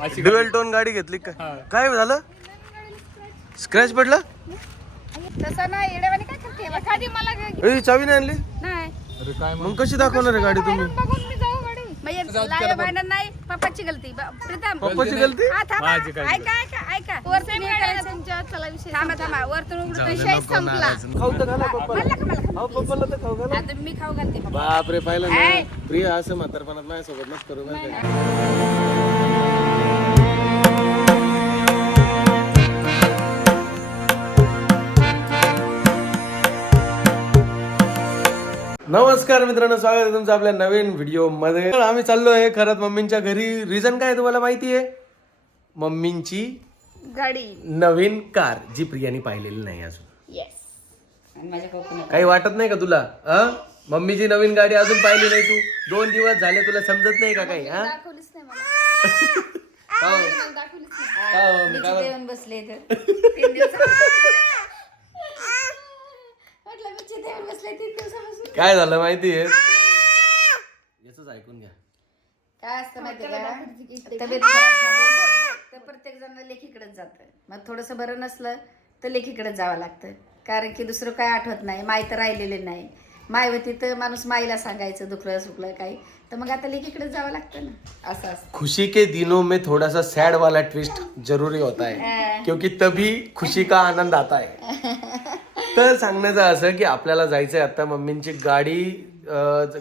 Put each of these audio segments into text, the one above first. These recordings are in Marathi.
ड्युअल टोन गाडी घेतली का? काय झालं? स्क्रॅच पडला? तसं नाही येड्यावानी काय करते एखादी मला ए चावी नाही आणली? नाही अरे काय मग कशी दाखवणार आहे गाडी तुम्ही? बघून मी जाऊ गाडी म्हणजे लाय भांडण नाही पप्पाची गलती प्रीतम पप्पाची गलती? हा थांबा माझी काय ऐका ऐका ऐका वरतून करायचं तुमच्या चला विषय थांबा थांबा वरतून उघडून विषय संपला खाऊ तर घाला पप्पाला. मला का मला खाऊ पप्पाला तर खाऊ घाला. आता मी खाऊ घालते पप्पा. बापरे पाहिलं ना ऐ. प्रिया असं म्हातारपणात माझ्यासोबत नच करू बरं का. नमस्कार मित्रांनो, स्वागत आहे तुमचं आपल्या नवीन व्हिडिओ मध्ये. आम्ही चाललोय खरंच मम्मींच्या घरी. रिझन काय तुम्हाला माहिती आहे? मम्मींची गाडी नवीन कार जी प्रियाने पाहिलेली नाही अजून. येस आणि माझ्या कोकणात काही वाटत नाही का तुला? मम्मीची नवीन गाडी अजून पाहिली नाही तू? 2 दिवस झाले, तुला समजत नाही का काही? दाखवलीच नाही मला दाखवलीच नाही काय येऊन बसले इथं 3 दिवस म्हटलं मी चिथे येऊन बसले 3 दिवसापासून. काय झालं माहितीये? याच ऐकून घ्या. काय असतं माहिती का, तब्येत खराब झाली तर प्रत्येक जण लेखीकडेच जातं. मग थोडंसं बरं नसलं तर लेखीकडेच जावं लागतं, कारण की दुसरं काय आठवत नाही. माय तर राहिलेले नाही. माय होती तर माणूस माईला सांगायचं दुखलं सुखलं काही, तर मग आता लेखीकडेच जावं लागतं ना. असं असतं. खुशी के दिनों में थोड़ा सा सैड वाला ट्विस्ट जरूरी होता है, क्योंकि तभी खुशी का आनंद आता है. तर सांगण्याचं असं की आपल्याला जायचंय आता मम्मींची गाडी.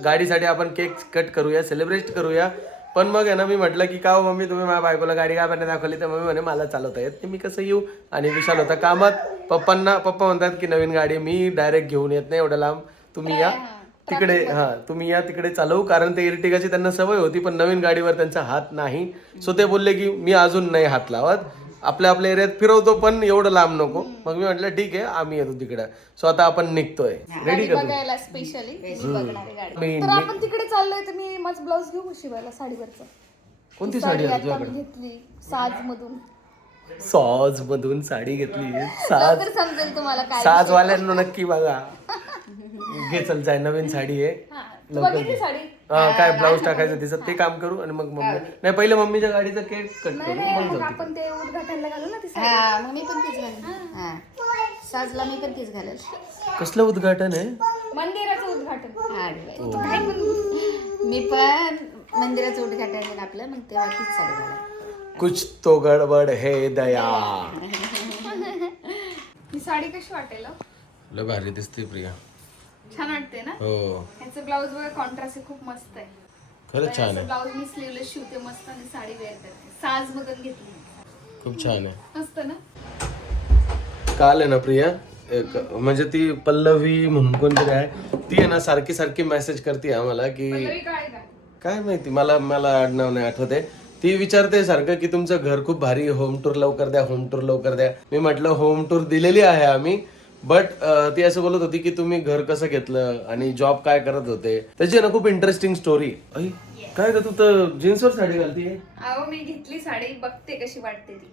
गाडीसाठी आपण केक कट करूया, सेलिब्रेट करूया. पण मग आहे ना, मी म्हटलं की का हो मम्मी तुम्ही माझ्या बायकोला गाडी का नाही दाखवली? तर मम्मी म्हणे मला चालवता येत नाही, मी कसं येऊ? आणि विशाल होता कामात. पप्पा म्हणतात की नवीन गाडी मी डायरेक्ट घेऊन येत नाही एवढं लांब, तुम्ही या तिकडे. तुम्ही या तिकडे चालवू, कारण ते इर्टिगाची त्यांना सवय होती, पण नवीन गाडीवर त्यांचा हात नाही. सो ते बोलले की मी अजून नाही हात लावत, आपल्या एरियात फिरवतो पण एवढं लांब नको. मग मी म्हटलं ठीक आहे, आम्ही येतो तिकडे. सो आता आपण निघतोय. रेडी करू बघायला स्पेशली बघणारी गाडी. मी तर आपण तिकडे चाललोय, तर मी माझं ब्लाऊज घेऊ शिवायला साडीवरचं. कोणती साडी आहे आता तुझ्याकडे? मी घेतली साज मधून. सॉज मधून साडी घेतली. साज तर समजेल तुम्हाला काय. साजवाल्यांना नक्की बघा. घे चल जाय, नवीन साडी आहे. लवकर बघितली घे. साडी. काय ब्लाऊज टाकायचं तिचं ते काम करू, आणि मग मम्मी नाही पहिले मम्मीच्या गाडीचा केक कट करू, मग जाऊ. आपण ते उद्घाटनला घालू ना ती साडी. हा मग मी पण तीच घालेल. हा साजला मी पण तीच घालेल. कसलं उद्घाटन आहे? मंदिराचं उद्घाटन. हा मी पण मंदिराचं उद्घाटन आहे ना आपलं, मग तेव्हा तीच साडी घालेल. कुछ तो गडबड है दया. ही साडी कशी वाटेल? लय भारी दिसते प्रिया. छान वाटते ना. हो ह्याचं ब्लाऊज बघा, कॉन्ट्रास्ट खूप मस्त आहे. खरंच छान आहे. ब्लाऊज मी स्लीवलेस शिवते मस्त, आणि साडी वेअर करते. साज मधून घेतली, खूप छान आहे. मस्त ना. काल आहे ना प्रिया, एक म्हणजे ती पल्लवी म्हणून कोणतरी आहे, ती आहे ना सारखी सारखी मेसेज करते आम्हाला की काय काय काय माहिती, मला आडनाव नाही आठवते. ती विचारते सारखं की तुमचं घर खूप भारी, होम टूर लवकर द्या, होम टूर लवकर द्या. मी म्हटलं होम टूर दिलेली आहे आम्ही, बट ती असं बोलत होती की तुम्ही घर कसं घेतलं आणि जॉब काय करत होते. त्याची आहे ना खूप इंटरेस्टिंग स्टोरी. काय ग, तू तर जीन्सवर साडी घालतीये? अहो मी घेतली साडी, बघते कशी वाटते ती.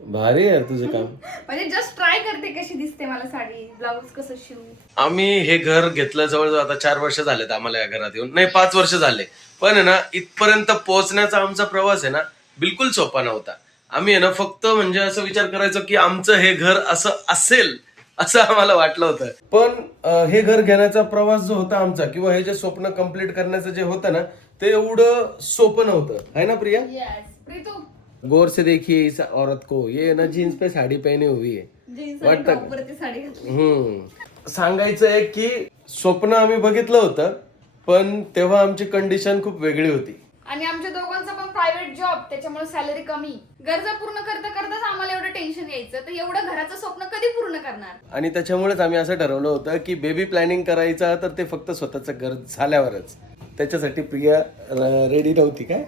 भारी आहे तुझं काम. म्हणजे जस्ट ट्राय करते कशी दिसते मला साडी, ब्लाऊज कसं शिवू. आम्ही हे घर घेतलं जवळजवळ आता 4 वर्ष झालेत आम्हाला या घरात येऊन. नाही 5 वर्ष झाले. पण आहे ना इथपर्यंत पोहोचण्याचा आमचा प्रवास आहे ना बिलकुल सोपा नव्हता. आम्ही आहे ना फक्त म्हणजे असं विचार करायचो की आमचं हे घर असं असेल असं आम्हाला वाटलं होतं. पण हे घर घेण्याचा प्रवास जो होता आमचा, किंवा हे जे स्वप्न कम्प्लीट करण्याचं जे होतं ना, ते एवढं सोपं नव्हतं, है ना प्रिया? प्रीतू गौर से देखिए इस औरत को, ये ना जीन्स पे साडी पहनी हुई है. जीन्स आणि वाटतं टॉप वरती साडी घातली. सांगायचं आहे की स्वप्न आम्ही बघितलं होतं, पण तेव्हा आमची कंडिशन खूप वेगळी होती. आणि आमच्या दोघांचा पण प्रायव्हेट जॉब, त्याच्यामुळे सॅलरी कमी. गरजा पूर्ण करता करताच आम्हाला एवढं टेन्शन यायचं, तर एवढं घराचं स्वप्न कधी पूर्ण करणार? आणि त्याच्यामुळेच आम्ही असं ठरवलं होतं की बेबी प्लॅनिंग करायचं तर ते फक्त स्वतःचं घर झाल्यावरच. त्याच्यासाठी प्रिया रेडी नव्हती काय?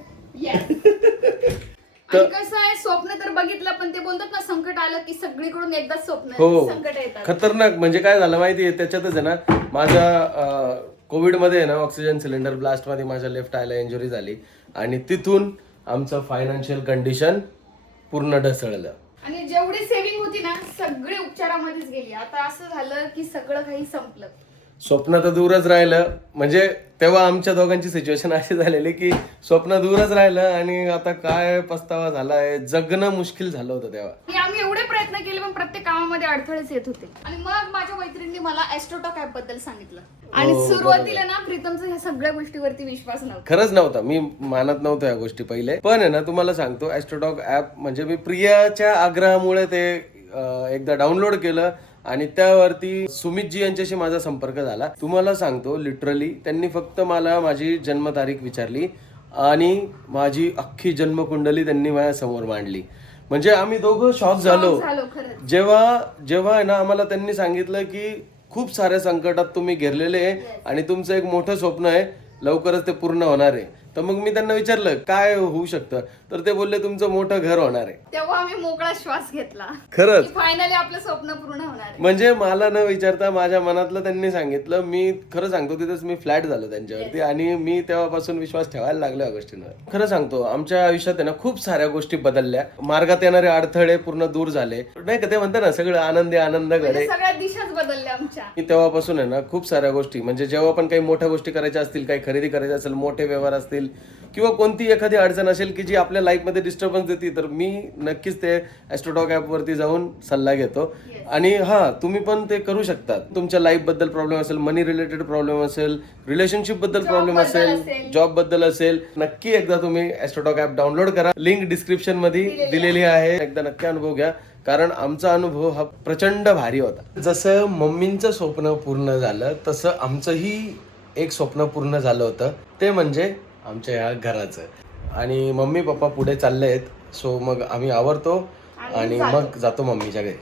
आणि कसं आहे, स्वप्न तर बघितलं, पण ते बोलतात ना संकट आलं की सगळीकडून एकदाच स्वप्न हो, संकट येतात. खतरनाक. म्हणजे काय झालं माहितीये, त्याच्यातच आहे ना माझ्या कोविडमध्ये आहे ना ऑक्सिजन सिलेंडर ब्लास्ट मध्ये माझ्या लेफ्ट आयला इंजुरी झाली, आणि तिथून आमचं फायनान्शियल कंडिशन पूर्ण ढसळलं. आणि जेवढी सेव्हिंग होती ना सगळी उपचारामध्येच गेली. आता असं झालं की सगळं काही संपलं. स्वप्न तर दूरच राहिलं, म्हणजे तेव्हा आमच्या दोघांची सिच्युएशन अशी झालेली की स्वप्न दूरच राहिलं आणि आता काय पस्तावा झालाय, जगणं मुश्किल झालं होतं तेव्हा. आणि आम्ही एवढे प्रयत्न केले पण प्रत्येक कामामध्ये अडथळेच येत होते. आणि मग माझ्या मैत्रिणींनी मला ऍस्ट्रोटॉक ऍप बद्दल सांगितलं आणि सुरुवातीला ना प्रीतमचा ह्या सगळ्या गोष्टीवरती विश्वास नव्हता. खरंच नव्हता, मी मानत नव्हतो या गोष्टी पहिले. पण आहे ना, तुम्हाला सांगतो ऍस्ट्रोटॉक ऍप म्हणजे मी प्रियाच्या आग्रहामुळे ते एकदा डाउनलोड केलं आणि त्यावरती सुमितजी यांच्याशी माझा संपर्क झाला. तुम्हाला सांगतो लिटरली त्यांनी फक्त मला माझी जन्मतारीख विचारली आणि माझी अख्खी जन्मकुंडली त्यांनी माझ्या समोर मांडली. म्हणजे आम्ही दोघं शॉक झालो खरंच. जेव्हा आहे ना आम्हाला त्यांनी सांगितलं की खूप साऱ्या संकटात तुम्ही घेरलेले आहे आणि तुमचं एक मोठं स्वप्न आहे, लवकरच ते पूर्ण होणार आहे. तर मग मी त्यांना विचारलं काय होऊ शकतं, तर ते बोलले तुमचं मोठं घर होणार आहे. तेव्हा आम्ही मोकळा श्वास घेतला, खरंच फायनली आपलं स्वप्न पूर्ण होणार आहे. म्हणजे मला न विचारता माझ्या मनातलं त्यांनी सांगितलं. मी खरं सांगतो तिथेच मी फ्लॅट झालो त्यांच्यावरती आणि मी तेव्हापासून विश्वास ठेवायला लागलो या गोष्टींवर. खरं सांगतो आमच्या आयुष्यात आहे ना खूप साऱ्या गोष्टी बदलल्या, मार्गात येणारे अडथळे पूर्ण दूर झाले, नाही का ते म्हणतात ना सगळं आनंदी आनंद घडे. सगळ्या दिशाच बदलल्या आमच्या. मी तेव्हापासून आहे ना खूप साऱ्या गोष्टी म्हणजे जेव्हा पण काही मोठ्या गोष्टी करायच्या असतील, काही खरेदी करायची असेल, मोठे व्यवहार असतील किंवा कोणती एखादी अडचण असेल की जी आपल्या लाईफमध्ये डिस्टर्बन्स देते, तर मी नक्कीच ते ऍस्ट्रोटॉक ॲपवरती जाऊन सल्ला घेतो. आणि हा तुम्ही पण ते करू शकता. तुमच्या लाईफ बद्दल प्रॉब्लेम असेल, मनी रिलेटेड प्रॉब्लेम असेल, रिलेशनशिप बद्दल प्रॉब्लेम असेल, जॉब बद्दल असेल, नक्की एकदा तुम्ही ऍस्ट्रोटॉक ॲप डाउनलोड करा. लिंक डिस्क्रिप्शन मध्ये दिलेली आहे, एकदा नक्की अनुभव घ्या कारण आमचा अनुभव हा प्रचंड भारी होता. जसं मम्मींचं स्वप्न पूर्ण झालं तसं आमचंही एक स्वप्न पूर्ण झालं होतं, ते म्हणजे आमच्या या घराचं. आणि मम्मी पप्पा पुढे चालले आहेत, सो मग आम्ही आवरतो आणि मग जातो मम्मीच्या घरी.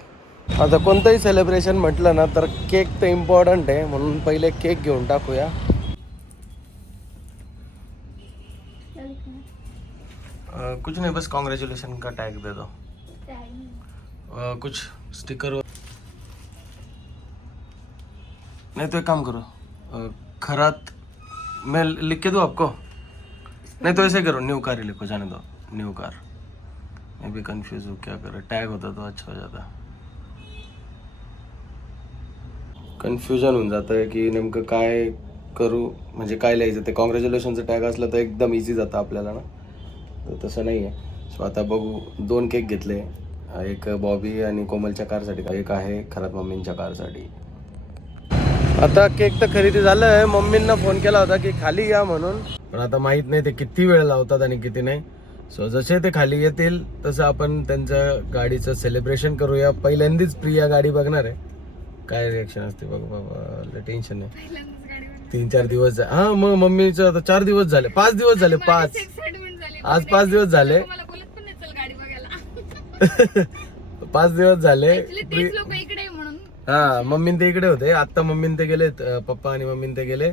आता कोणतंही सेलिब्रेशन म्हटलं ना तर केक तर इम्पॉर्टंट आहे, म्हणून पहिले केक घेऊन टाकूया. कुछ नहीं, बस कॉन्ग्रेचुलेशन का टैग दे दो. कुछ स्टिकर नहीं तो एक काम करो, खरात मैं लिख के दूँ आपको. नहीं तो ऐसे करो, न्यू कार ही लिखो, जाने दो न्यू कार. मैं भी कंफ्यूज हूँ क्या करे, टैग होता तो अच्छा हो जाता. कन्फ्युजन होऊन जातं आहे की नेमकं काय करू, म्हणजे काय लिहायचं. ते कॉंग्रॅच्युलेशनचं टॅग असलं तर एकदम इझी जातं आपल्याला ना, तर तसं नाही आहे. सो आता बघू. 2 केक घेतले, एक बॉबी आणि कोमलच्या कारसाठी, एक आहे खरात मम्मींच्या कारसाठी. आता केक तर खरेदी झालं आहे. मम्मींना फोन केला होता की खाली या म्हणून, पण आता माहीत नाही ते किती वेळ लावतात आणि किती नाही. सो जसे ते खाली येतील तसं आपण त्यांच्या गाडीचं सेलिब्रेशन करूया. पहिल्यांदाच प्रिया गाडी बघणार आहे, काय रिएक्शन असते बघ बाबा. टेन्शन आहे. 3-4 दिवस हा, मग मम्मीचं आता 4 दिवस झाले, 5 दिवस झाले, 5 आज 5 दिवस झाले. 5 दिवस झाले. हा, मम्मी ते इकडे होते, आता मम्मी ते गेलेत, पप्पा आणि मम्मी ते गेले.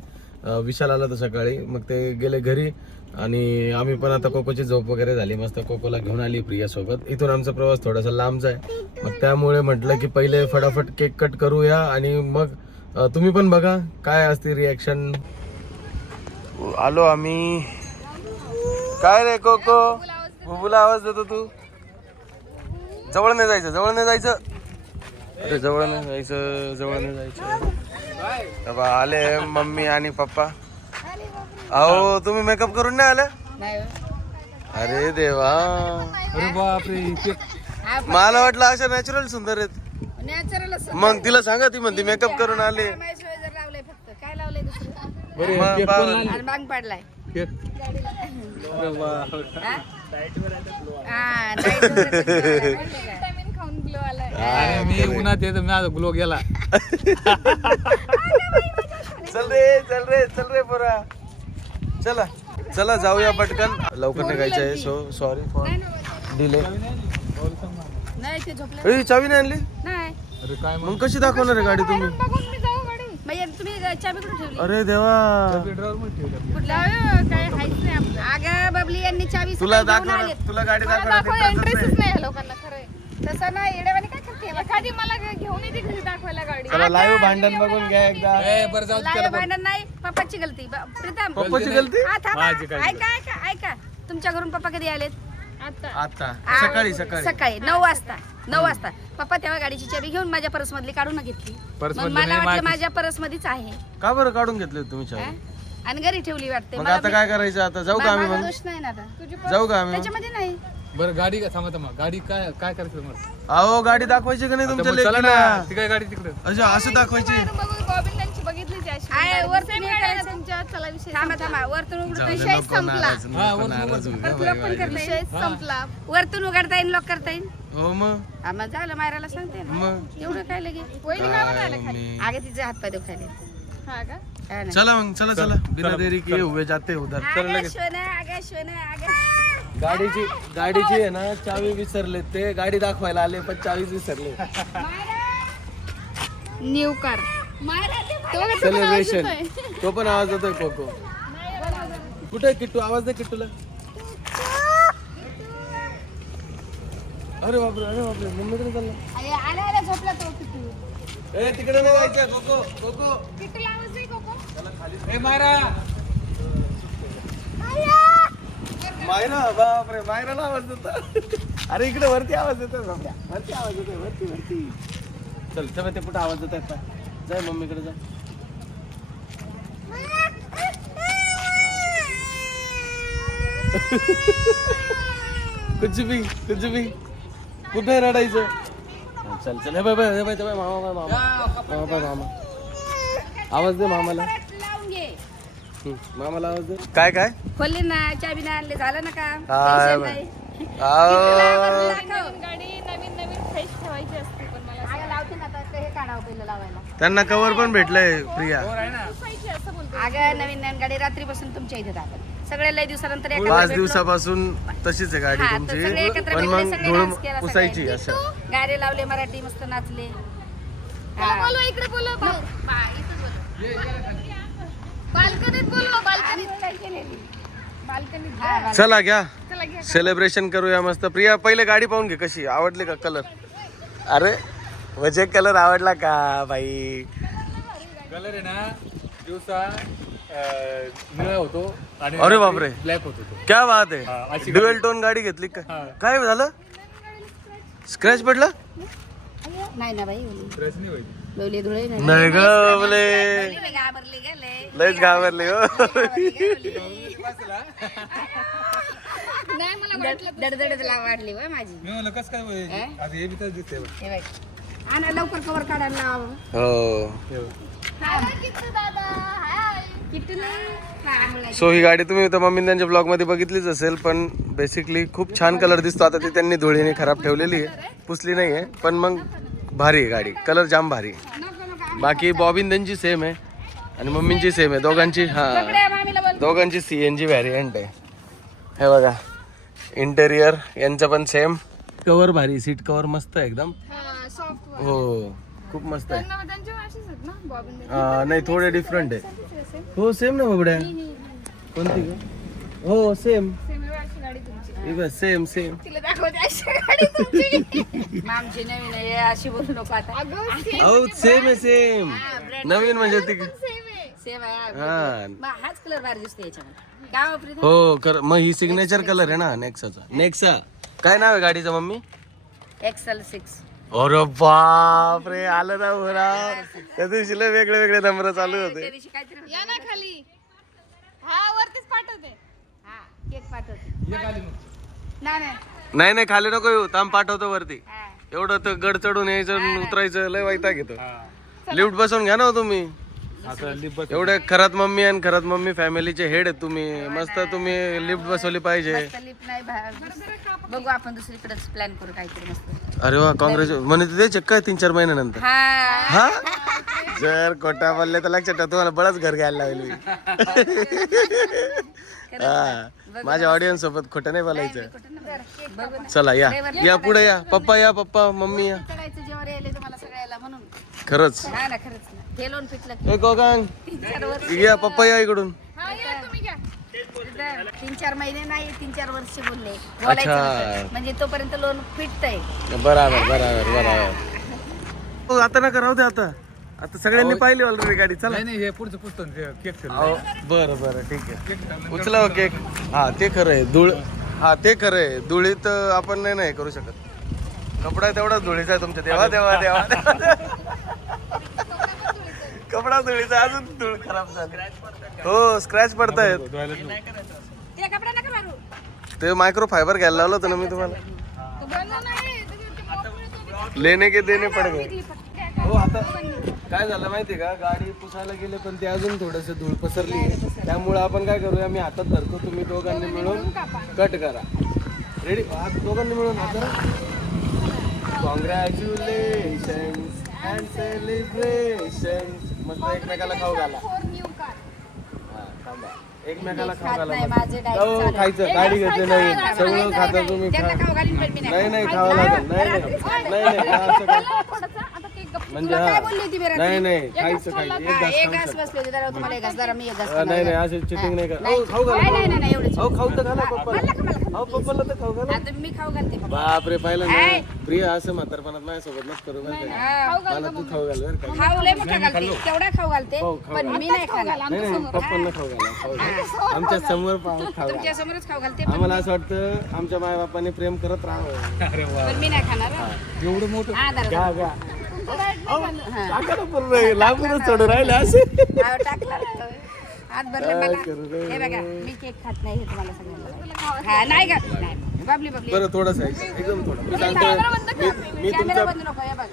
विशाल आला तर सकाळी, मग ते गेले घरी आणि आम्ही पण आता कोकोची झोप वगैरे झाली, मस्त कोकोला घेऊन आली प्रिया सोबत. इथून आमचा प्रवास थोडासा लांबचा आहे, मग त्यामुळे म्हटलं की पहिले फटाफट केक कट करूया आणि मग तुम्ही पण बघा काय असते रिॲक्शन. आलो आम्ही. काय रे कोको, बुबुला आवाज देतो तू. जवळ नाही जायचं, जवळ नाही जायचं. अरे जवळ नाही जायचं, जवळ नाही जायचं. आले मम्मी आणि पप्पा. अहो तुम्ही मेकअप करून नाही आले? अरे देवा, अरे बापरे. मला वाटलं अशा नॅचरल सुंदर आहेत. मग तिला सांगा, ती म्हणते मेकअप करून आले. मी उन्हात येतो, माझा ग्लो गेला. चल रे पोरा, चला चला जाऊया पटकन, लवकर निघायचं आहे. So sorry for delay. चावी नाही आणली? अरे काय मग कशी दाखवणार आहे गाडी तुम्ही? अरे देवा, बबली यांनी चावी तुला दाखवणार, तुला गाडी दाखवणार. लोकांना खरंय तसं नाही, येड्यावानी काय करते? एखादी मला घेऊन येते घरी दाखवायला गाडी. चला लाईव्ह भांडण बघून घ्या एकदा. बरं जाऊ दे, लाईव्ह भांडण नाही, पप्पाची गलती. प्रीतम, पप्पाची गलती? हा, थांबा. माझी काय ऐका तुमच्या घरून पप्पा कधी आलेत? आता आता सकाळी 9 वाजता. 9 वाजता पप्पा तेव्हा गाडीची चाबी घेऊन माझ्या परस मधली काढून घेतली. पर्स मग मधली मला नाही, वाटलं माझी. माझ्या परस मध्येच आहे का बरं काढून घेतले तुम्ही हा? चावी? आणि घरी ठेवली वाटते. मग मला आता काय करायचं? आता जाऊ का आम्ही माझा मग? दोष नाही ना आता. जाऊ का आम्ही मग? त्याच्यामध्ये नाही. बरं गाडी का थांबा थांबा गाडी काय काय करायचं तुम्हाला? अहो गाडी दाखवायची का नाही आता तुमच्या मग चला लेकीला? ना ती काय गाडी तिकडे अच्छा असं दाखवायची? बॉबिन त्यांची बघितलीच आहे. आहे, वरतून हे करायचं. तुमच्या चला विषय थांबा थांबा वरतून उघडता जाऊ दे, विषय नको संपला. नाराज, नको हा, वरतून नाराज होऊ उघडू. द्या तुला बाई, पण बाई. करता विषय येईल. संपला. वरतून उघडता येईल लॉक करता येईल. हो मग हा, मग झालं मायराला सांगते ना. मग एवढं काय लगे वहिनी काय म्हणाले खाली? मी- आगे तिचे हात पाय दुखायले. हा का? हा ना. चला मग चला चला बिना देरी किए हुए जाते उधर. चल आगे लगेच. शोना, आगे शोना, आगे. गाडीची आहे ना चावी विसरले ते. गाडी दाखवायला आले पण चावीच विसरले. New car. सेलिब्रेशन. तो पण आवाज देतोय कोको. कुठे किट्टू? आवाज दे किट्टूला. अरे बापरे मम्मीकडे चालला. आले आले झोपला तो किट्टू. ए तिकडे नाही जायचं कोको कोको. कितीला आवाज दे कोको? ए मायरा मायरा बापरे मायराला आवाज देतो. अरे इकडे वरती आवाज देतोय बाबा. वरती आवाज देतोय वरती. चल तेव्हा ते कुठं आवाज देत आहेत जाय मम्मीकडे जा. कुछ भी कुठे रडायचं? चल चल हे बाय मामा आवाज दे मामाला. लावून घे. मामाला आवाज दे. काय काय खोलली ना चाबी ना आणले झालं ना का? हाय टेन्शन बाय. नाही. आओ. नवीन गाडी नवीन फ्रेश ठेवायची असते पण मला आगे लावते ना आता ते हे काढावं पहिलं लावायला. त्यांना कवर पण भेटलंय प्रिया. पुसायची असं बोलतो. अगं नवीन नवीन गाडी रात्रीपासून तुमच्या इथे दाखल. सगळे लय दिवसानंतर एकत्र 5 भेटलो. दिवसापासून तशीच आहे गाडी हा, तर तुमची सगळे एकत्र पण भेटले, मग सगळे धूळ dance केला पुसायची सगळ्यांनी. असं. गारे लावले मराठी मस्त नाचले. त्याला बोलवा इकडे बोलवा बाल्कनीत बोलवा बाल्कनीत चला घ्या चला घ्या. सेलिब्रेशन करूया मस्त. प्रिया पहिले गाडी पाहून घे कशी आवडली का कलर? अरे म्हणजे कलर आवडला का बाई? कलर आहे ना दिवसा निळा होतो आणि अरे बापरे. ब्लॅक होतो तो. क्या बात हा, आहे. अशी ड्युएल टोन गाडी घेतली का? हा. काय झालं? स्क्रॅच पडलं? नाही ना बाई ड्रेस नाही होईल. बोलली धुळे नाही. नाही ग बोले. घाबरली गेले. लयच घाबरली हो. नाही मला वाटलं दडदडत वाढली बा माझी. मी म्हणलं कसं काय होईल? आता हे बी तर दिसतंय बघ. हे बघ. आणा लवकर कवर काढायला लावा. हो हे बघ. किट्टू दादा हाय. किट्टू नाही. हा, मुलाची. सो ही गाडी तुम्ही तर मम्मी त्यांच्या ब्लॉग मध्ये बघितलीच असेल पण बेसिकली खूप छान कलर दिसतो. आता ती त्यांनी धुळीने खराब ठेवलेली आहे पुसली नाही आहे पण मग भारी आहे गाडी. कलर जाम भारी आहे. बाकी बॉबिन त्यांची सेम आहे आणि मम्मींची सेम आहे दोघांची. हा इकडे मामीला बोल. दोघांची CNG व्हॅरियंट आहे. हे बघा इंटेरियर यांचं पण सेम. कवर भारी. सीट कवर मस्त आहे एकदम. सॉफ्ट हो खूप मस्त आहे. त्यांच्या अशीच आहेत ना बॉबिन नाही थोडे डिफरंट आहे. हो सेम ना बाबड्या. कोणती ग? हो सेम. गाडी तुमची सेम तिला दाखवते अशी गाडी तुमची. मामची नवीन आहे अशी बोलू नको आता. अगं अहो सेम आहे सेम. नवीन म्हणजे ती सेम आहे. सेम आहे. हा मग हाच कलर भारी दिसतो याच्यामध्ये. काय वापरी हो कर मग ही सिग्नेचर कलर आहे ना नेक्साचा. नेक्सा काय नाव आहे गाडीचं मम्मी? XL6. अरे बाप रे आलं ना बरा. त्या दिवशी लय वेगळे वेगळे नंबर चालू त्या होते. दिवशी काहीतरी होतं. या ना खाली. हा वरतीच पाठवते. हा केक पाठवते. ये खाली मग. नाही नाही खाली नको येऊ. थांब पाठवतो वरती. हा. एवढं तर गड चढून यायचं आणि उतरायचं लय वैताग घेतो. हा. लिफ्ट बसवून घ्या ना हो तुम्ही. आता लिप बस. एवढे खरात मम्मी आणि खरात मम्मी फॅमिलीचे हेड आहेत तुम्ही. मस्त तुम्ही लिफ्ट बसवली पाहिजे. मस्त लिप नाही बघू आपण दुसरीकडेच प्लॅन करू काहीतरी मस्त. अरे वा काँग्रेस म्हणे ते चेक काय 3-4 महिन्यानंतर. हा हा जर खोटा बोलले तर लक्षात ठेवा तुम्हाला बळच घर घ्यायला लागेल. हा माझ्या ऑडियन्स सोबत खोटं नाही बोलायचं. बघू ना. चला या पुढे या. पप्पा मम्मी या. चढायचं जेव्हा यायला तुम्हाला सगळ्याला म्हणून. खरंच नाही ना खरंच ना. ठेलून पिटलं ए कोकांग 3-4 वर्ष. या पप्पा या इकडून. हा या तुम्ही घ्या. 3-4 महिने नाही 3-4 वर्ष बोलले अच्छा. बोलायचं नव्हतं. म्हणजे तोपर्यंत लोन फिटतंय. बरोबर हो आता नका राहू दे. आता सगळ्यांनी पाहिली ऑलरेडी गाडी. चला नाही नाही हे पुढचं पुस्तक केक ठेवलं. अहो, बरं ठीक आहे. केक ठेवलं. उचला हो केक. हा ते खरं आहे धूळ. हा ते खरं आहे धुळीत आपण नाही करू शकत. कपडा तेवढा धुळीचा आहे तुमच्या. देवा देवा देवा कपडा धुळीचा, अजून धूळ खराब झाली. हो स्क्रॅच पडतायत. ते कपडा नका मारू. ते मायक्रो फायबर घ्यायला लावलं होतं ना मी तुम्हाला. लेने के देने पड गए. हो आता काय झालं माहितीये का, गाडी पुसायला गेले पण ते अजून थोडस धूळ पसरली आहे. त्यामुळे आपण काय करूया, मी हातात धरतो, तुम्ही दोघांनी मिळून कट करा. रेडी? दोघांनी मिळून हात करा. Congratulation and celebration. मस्त एकमेकाला खाऊ घाला. हा, थांबा. एकमेकाला खाऊ खात घाला. नाही, माझे डाएट हो, चालू. खायचं, गाडी घेतली नाही, सगळं खाता तुम्ही. त्यांना खाऊ घालीन पण मी नाही नाही खाऊ. खावं लागेल. नाही नाही असं काय. म्हणजे तुला काय हा बोलली होती मी रात्री? नाही नाही खायचं खायचं एक हा, घास एक खाऊ घास शकतो. बसले होते, जरा तुम्हाला एक घास, जरा मी एक घास नाही नाही असं चिटिंग नाही कर. हो, खाऊ घाला. नाही नाही नाही एवढंच. हो खाऊ तर घाला पप्पाला. मला मला हो पप्पाला तर खाऊ घाला. आता मी खाऊ घालते पप्पा. बापरे पाहिलं ना आहे. प्रिया असं म्हातारपणात माझ्यासोबत नच करू बरं का. हा. मला तू खाऊ घाल बरं का. खाऊ लय मोठा घालते, तेवढा खाऊ घालते, हो, खाऊ पण मी नाही खाणार. नाही नाही पप्पांना खाऊ घाला. खाऊ घाला. आमच्या समोर खाऊ घाला. तुमच्या समोरच खाऊ घालते, पण आम्हाला असं वाटतं आमच्या माय बापाने प्रेम करत राहावं. अरे वा, पण मी नाही खाणार हा. एवढं मोठं. हा, जरा. घ्या घ्या. हा. टाका ना पूर्ण लांबूनच चढून राहिले असे. हा, टाकला ना. हात भरले काय मला. करू रे? हे बघा, मी केक खात नाही हे तुम्हाला सांगितलं. हा नाही का? नाही. बाबली बाबली. बरं थोडंसं एकदम थोडं मी सांगतोय मी कॅमेरा तुमच्या बंद नको, हे बघ.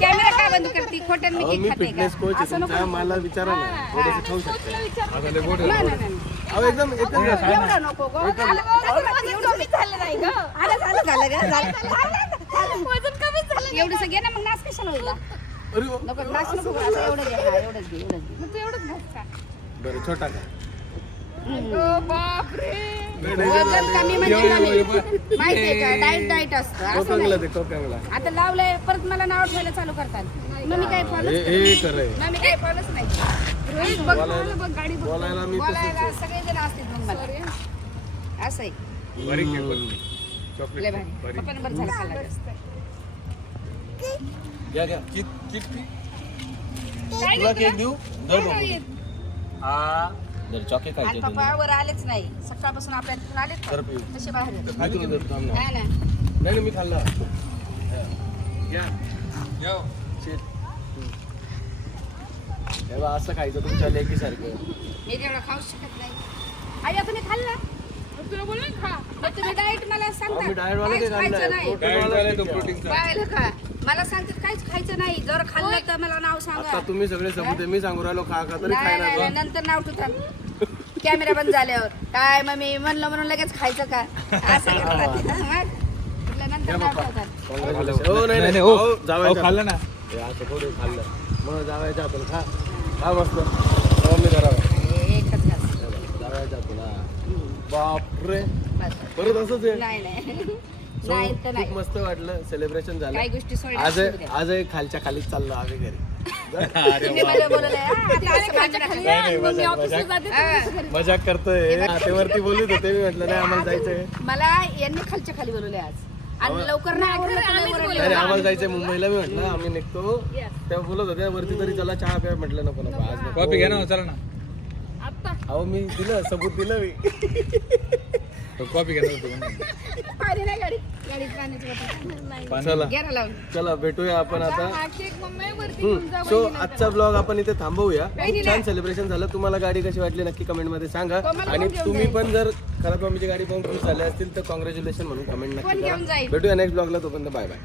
कॅमेरा काय बंद करते? खोट्यानं मी अहो, केक मी खात नाही फिटनेस का? कोच आहे असं नको. तुमचा. मला विचारा ना थोडंसं खाऊ शकतो. आता लय मोठं. नाही, नाही, नाही. अहो एकदम एकदम एवढं नको गं. एवढं कमी झालं नाही गं. झालं गं, झालं. एवढंसं घे ना, मग नाच कशाला होईल? अरे वा. नको नाच नको गं. आता एवढं घे, हा, एवढंच घे, एवढंच घे. बरं छोटा का वजन कमी म्हणजे कमी. माहितीये का? डाएट असतं असं कोकंगला नाही. ते कोकंगला आता लावलंय, परत मला नाव ठेवायला चालू करतात. मग मी काय फॉलोच हे खरंय. मग मी काय फॉलोच नाही. बोलायला मी तसंच बोलायला आहे. सगळेजण असतील मग मला. असं आहे. बारीक आहे पण. लय चॉकलेट भारी. बारीक. पप्पाने बरं झालं खाल्लं. घ्या घ्या तुला केक देऊ दर बघू. हा जर चॉकलेट आणि खायचे पप्पा वर आलेच नाही. सकाळपासून आपल्या तिथून आलेत का? तर पिऊ. तसे बाहेर आहेत. मी तुला देतो, थांब ना. हा ना. नाही नाही मी खाल्ला. घ्या. यो. शेट. तेव्हा असं खायचं तुमच्या लेकीसारखं. मी तेवढं खाऊच शकत नाही. आई आता मी खाल्लं. तुला बोलले खा. मग तुम्ही डाएट मला सांगता. मी डाएट वाला काहीच ते खायचं खाल्लंय. नाही. डाएट वाला तो प्रोटीनचा. पाहिलं का? मला सांगतात काहीच खायचं नाही. जर खाल्लं तर मला नाव सांगा. आता तुम्ही सगळे सबूत आहे. मी सांगू राहिलो खा खा तरी नाही खायला नाही, तो. नंतर नाव ठेवतात. कॅमेरा बंद झाल्यावर काय मग मी म्हणलं म्हणून लगेच खायचं का असं करतात. मग म्हटलं नंतर नाव ठेवतात. Congratulations. हो नाही नाही हो. हो, जावयाच्या हो, खाल्लं ना. हे असं थोडं खाल्लं मग जावायच्या आपण खा खा मस्त. हो मी करावं हे एकच घास. जावायच्या आपण हा. बापरे बस. परत असंच आहे. नाही नाही So, नाही तर खूप नाही. मस्त वाटलं सेलिब्रेशन झालं. काही गोष्टी सोडल्या आज असू द्या. आज खालच्या खालीच चाललो आम्ही घरी. तुम्ही मला बोलवलंय, हा, आता असं खायचं खाली. नाही, नाही, हा. मजाक करतोय हा, ते वरती बोलत होते मी म्हटलं नाही आम्हाला जायचंय. मला यांनी खालच्या खाली बोलवले आज आणि लवकर नाही आवरलं तर लय ओरडले. नाही आम्हाला जायचंय मुंबईला. मी म्हटलं आम्ही निघतो तेव्हा बोलत होते वरती तरी चला चहा प्या. म्हटलं नको नको आज नको. कॉफी घ्या ना, चला ना. अहो मी दिलं सबूत दिलं मी. कॉफी घ्या ना. पाणी नाही गाडीत. गाडीत पाण्याची बॉटल. चला घ्या ना लावून. चला भेटूया आपण आता. सो आजचा ब्लॉग आपण इथे थांबवूया. खूप छान सेलिब्रेशन झालं. तुम्हाला गाडी कशी वाटली नक्की कमेंट मध्ये सांगा. आणि तुम्ही पण जर खरंच मम्मीची गाडी पाहून खुश झाले असतील तर कॉंग्रॅच्युलेशन म्हणून कमेंट कोण नक्की घेऊन करा. जाईल? भेटूया नेक्स्ट ब्लॉगला. तोपर्यंत बाय बाय.